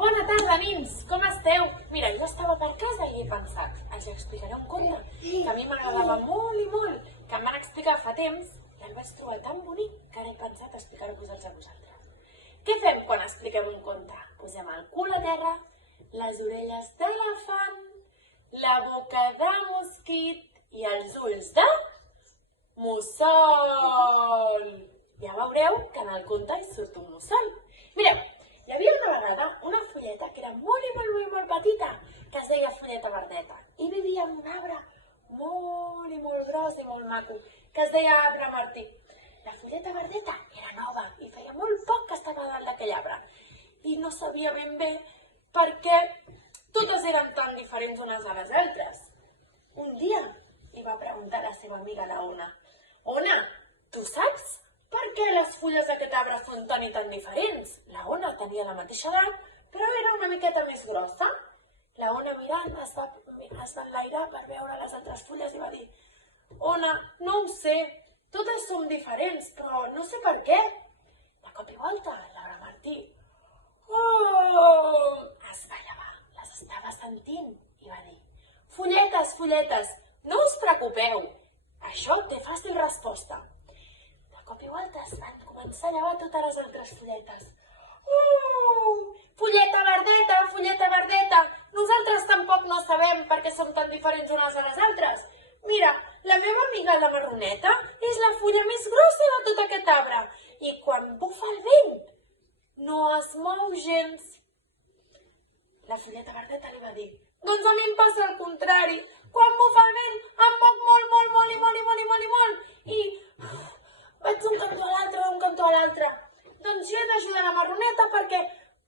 Bona tarda, nins! Com esteu? Mira, jo estava per casa i he pensat, els explicaré un conte que a mi m'agradava molt i molt, que em van explicar fa temps i el vaig trobar tan bonic que ara he pensat explicar-vos-els a vosaltres. Què fem quan expliquem un conte? Posem el cul a terra, les orelles d'elefant, la boca de mosquit i els ulls de mussol. Ja veureu que en el conte hi surt un mussol. Mireu, hi havia una vegada una fulleta que era molt petita, que es deia Fulleta Verdeta, i vivia en un arbre molt gros i molt maco, que es deia Arbre Martí. La Fulleta Verdeta era nova i feia molt poc que estava dalt d'aquell arbre, i no sabia ben bé per què totes eren tan diferents unes a les altres. Un dia li va preguntar a la seva amiga la Ona: Ona, tu saps per què les fulles d'aquest arbre són tan i tan diferents? La Ona tenia la mateixa edat, però era una miqueta més grossa. La Ona mirant es va enlairar per veure les altres fulles i va dir: Ona, no ho sé, totes som diferents, però no sé per què. De cop i volta, l'Arbre Martí es va llevar, les estava sentint i va dir: Fulletes, fulletes, no us preocupeu, això té fàcil resposta. De cop i volta es van començar a llevar totes les altres fulletes. Fulleta verdeta, nosaltres tampoc no sabem per què som tan diferents unes a les altres. Mira, la meva amiga la marroneta és la fulla més grossa de tot aquest arbre i quan bufa el vent no es mou gens. La Fulleta Verdeta li va dir: doncs a mi em passa el contrari. Quan bufa el vent em moc molt i vaig d'un cantó a l'altre. Doncs jo he d'ajudar la marroneta perquè,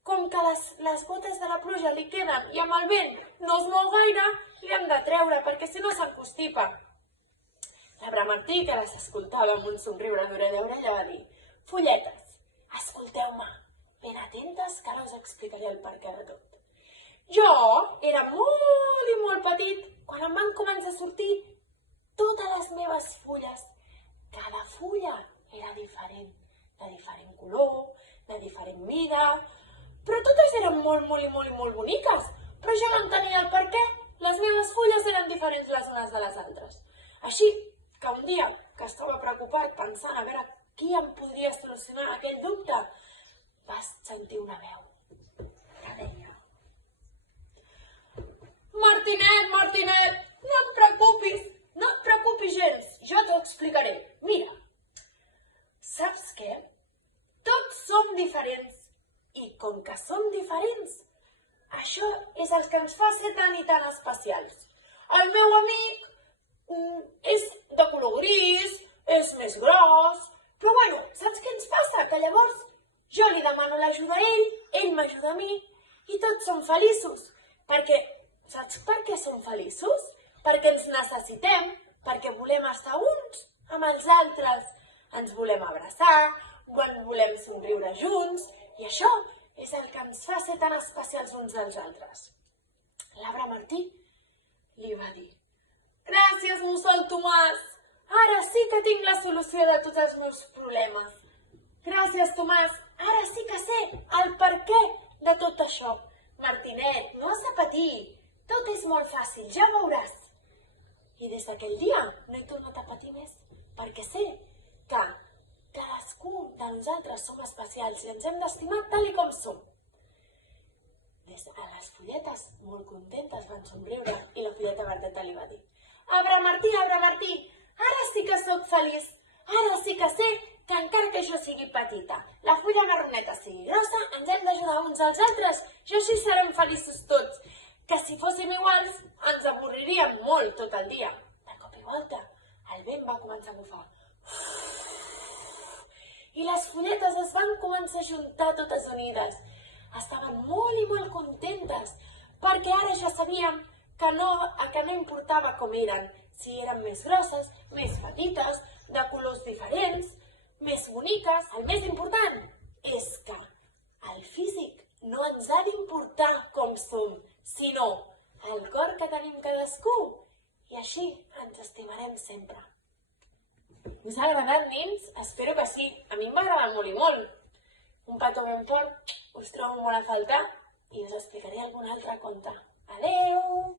com que les gotes de la pluja li queden i amb el vent no es mou gaire, li hem de treure perquè si no s'encostipa. L'Arbre Martí, que les escoltava amb un somriure d'orella a orella, va dir: Fulletes, escolteu-me ben atentes que ara us explicaré el perquè de tot. Jo era molt petit quan em van començar a sortir totes les meves fulles. Cada fulla era diferent, de diferent color, de diferent mida, però totes eren molt boniques. Però jo no entenia el per què les meves fulles eren diferents les unes de les altres. Així que un dia que estava preocupat pensant a veure qui em podria solucionar aquell dubte, vas sentir una veu que deia: Martinet, no et preocupis gens, jo t'ho explicaré. Mira, saps què? Tots som diferents i com que som diferents, això és el que ens fa ser tan i tan especials. El meu amic és de color gris, és més gros, però bueno, saps què ens passa? Que llavors jo li demano l'ajuda a ell m'ajuda a mi i tots som feliços. Perquè, saps per què som feliços? Perquè ens necessitem, perquè volem estar uns amb els altres, ens volem abraçar, volem somriure junts i això és el que ens fa ser tan especials uns dels altres. L'Arbre Martí li va dir: Gràcies, mussol Tomàs, ara sí que tinc la solució de tots els meus problemes. Gràcies, Tomàs, ara sí que sé el per què de tot això. Martinet, no has de patir, tot és molt fàcil, ja veuràs. I des d'aquell dia no he tornat a patir més, perquè sé que cadascú de nosaltres som especials i ens hem d'estimar tal com som. Les fulletes, molt contentes, van somriure i la Fulleta Verdeta li va dir: Arbre Martí, ara sí que sóc feliç, ara sí que sé que encara que jo sigui petita, la fulla marroneta sigui grossa, ens hem d'ajudar uns als altres i així serem feliços tots, que si fóssim iguals ens avorriríem molt tot el dia. De cop i volta, el vent va començar a bufar i les fulletes es van començar a juntar totes unides. Estaven molt contentes, perquè ara ja sabíem que no importava com eren, si eren més grosses, més petites, de colors diferents, més boniques. El més important és que el físic no ens ha d'importar com som, sinó el cor que tenim cadascú, i així ens estimarem sempre. Us ha agradat, nins? Espero que sí. A mi em va agradar molt i molt. Un petó ben fort, us trobo molt a faltar. i us explicaré algun altre conte.